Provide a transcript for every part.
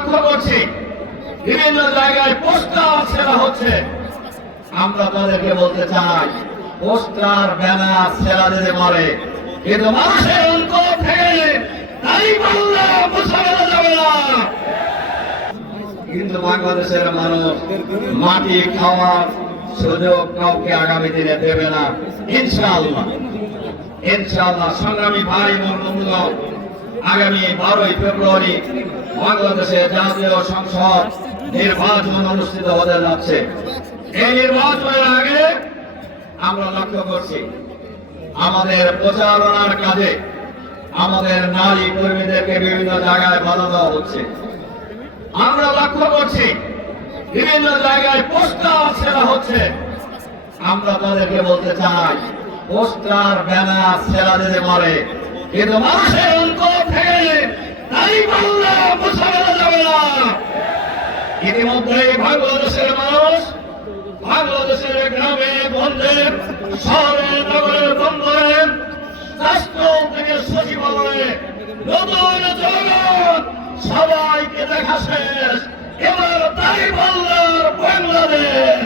লক্ষ্য করছি বিভিন্ন জায়গায় পোস্টার ছেড়া হচ্ছে। আমরা তাদেরকে বলতে চাই, পোস্টার ব্যানার ছেড়া দিতে পারে, কিন্তু মানুষের অন্তর থেকে দাঁড়িপাল্লা মুছানো যাবে না। কিন্তু বাংলাদেশের মানুষ মাটি খাওয়ার সুযোগ কাউকে আগামী দিনে দেবে না, ইনশাআল্লাহ। ইনশাআল্লাহ সংগ্রামী ভাই ও বন্ধুগণ, আগামী 12ই ফেব্রুয়ারি বাংলাদেশে জাতীয় সংসদ নির্বাচন অনুষ্ঠিত হতে যাচ্ছে। এই নির্বাচনের আগে আমরা লক্ষ্য করছি আমাদের প্রচারণার কাজে আমাদের নারী কর্মীদেরকে বিভিন্ন জায়গায় বাধা দেওয়া হচ্ছে। আমরা লক্ষ্য করছি বিভিন্ন জায়গায় পোস্টার ছেড়া হচ্ছে। আমরা তাদেরকে বলতে চাই, পোস্টার ব্যানার ছেড়া দিতে পারে, কিন্তু মানুষের অন্তর থেকে দাঁড়িপাল্লা মুছানো যাবে না। ইতিমধ্যে বাংলাদেশের মানুষ বাংলাদেশের গ্রামে গঞ্জে শহরে নগরের বন্দরে রাষ্ট্র থেকে সচিবালয়ে নতুন জগৎ সবাইকে দেখা শেষ। এবার দাঁড়িপাল্লার বাংলাদেশ,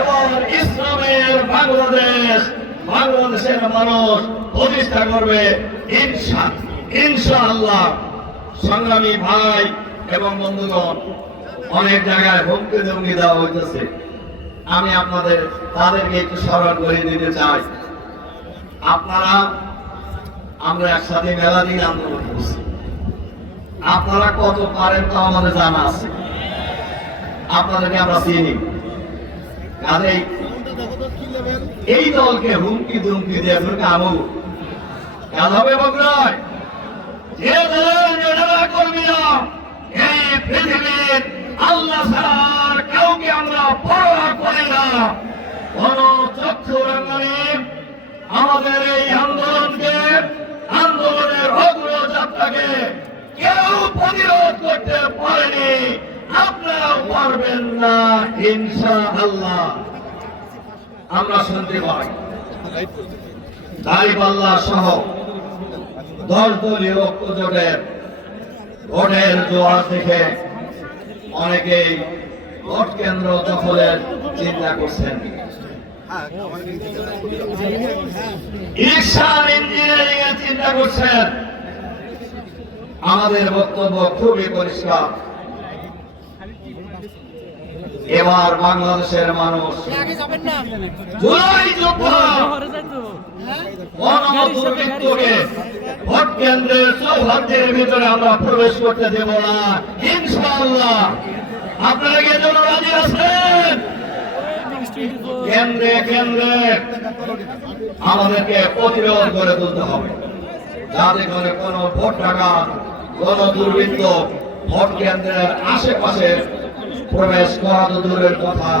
এবার ইসলামের বাংলাদেশ বাংলাদেশের মানুষ প্রতিষ্ঠা করবে ইনশাআল্লাহ। সংগ্রামী ভাই এবং বন্ধুগণ, অনেক জায়গায় হুমকি ধমকি দেওয়া হইতেছে। আমি তাদেরকে একটু স্মরণ করে দিতে চাই। আমরা একসাথে মেলা দিন আন্দোলন করছি। আপনারা কত পারেন তা আমাদের জানা আছে, আপনাদেরকে আমরা চিনি। কাজেই এই দলকে হুমকি ধমকি দিয়ে আমু কাজ হবে বগুড়ায়। যে দলের নেতারা কর্মীরা এই পৃথিবীর আল্লাহ ছাড়া কাউকে আমরা পরোয়া করি না, কোন চক্ষু রাঙানি আমাদের এই আন্দোলনের অগ্রযাত্রাকে কেউ প্রতিরোধ করতে পারেনি, আপনারাও পারবেন না ইনশাআল্লাহ। আমরা শুনতে পাই দাঁড়িপাল্লা সহ 10 দলীয় ঐক্যজোটের ভোটের জোয়ার দেখে অনেকেই ভোট কেন্দ্র দখলের চিন্তা করছেন। ইঞ্জিনিয়ারিং এর চিন্তা করছেন। আমাদের বক্তব্য খুবই পরিষ্কার। এবার বাংলাদেশের মানুষ জুলাই যোদ্ধা দুর্বৃত্তকে ভোট কেন্দ্রের সৌভাগ্যের ভিতরে আমরা প্রবেশ করতে দেব না ইনশাআল্লাহ। আপনারা কি এজন্য রাজি আছেন? কেন্দ্রে কেন্দ্রে আমাদেরকে প্রতিরোধ করে তুলতে হবে, যাতে করে কোন ভোট ডাকাত, কোন দুর্বৃত্ত ভোট কেন্দ্রের আশেপাশে প্রবেশ করা তো দূরের কথা,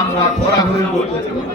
আমরা ঘোরাঘুরি করতে দেব না।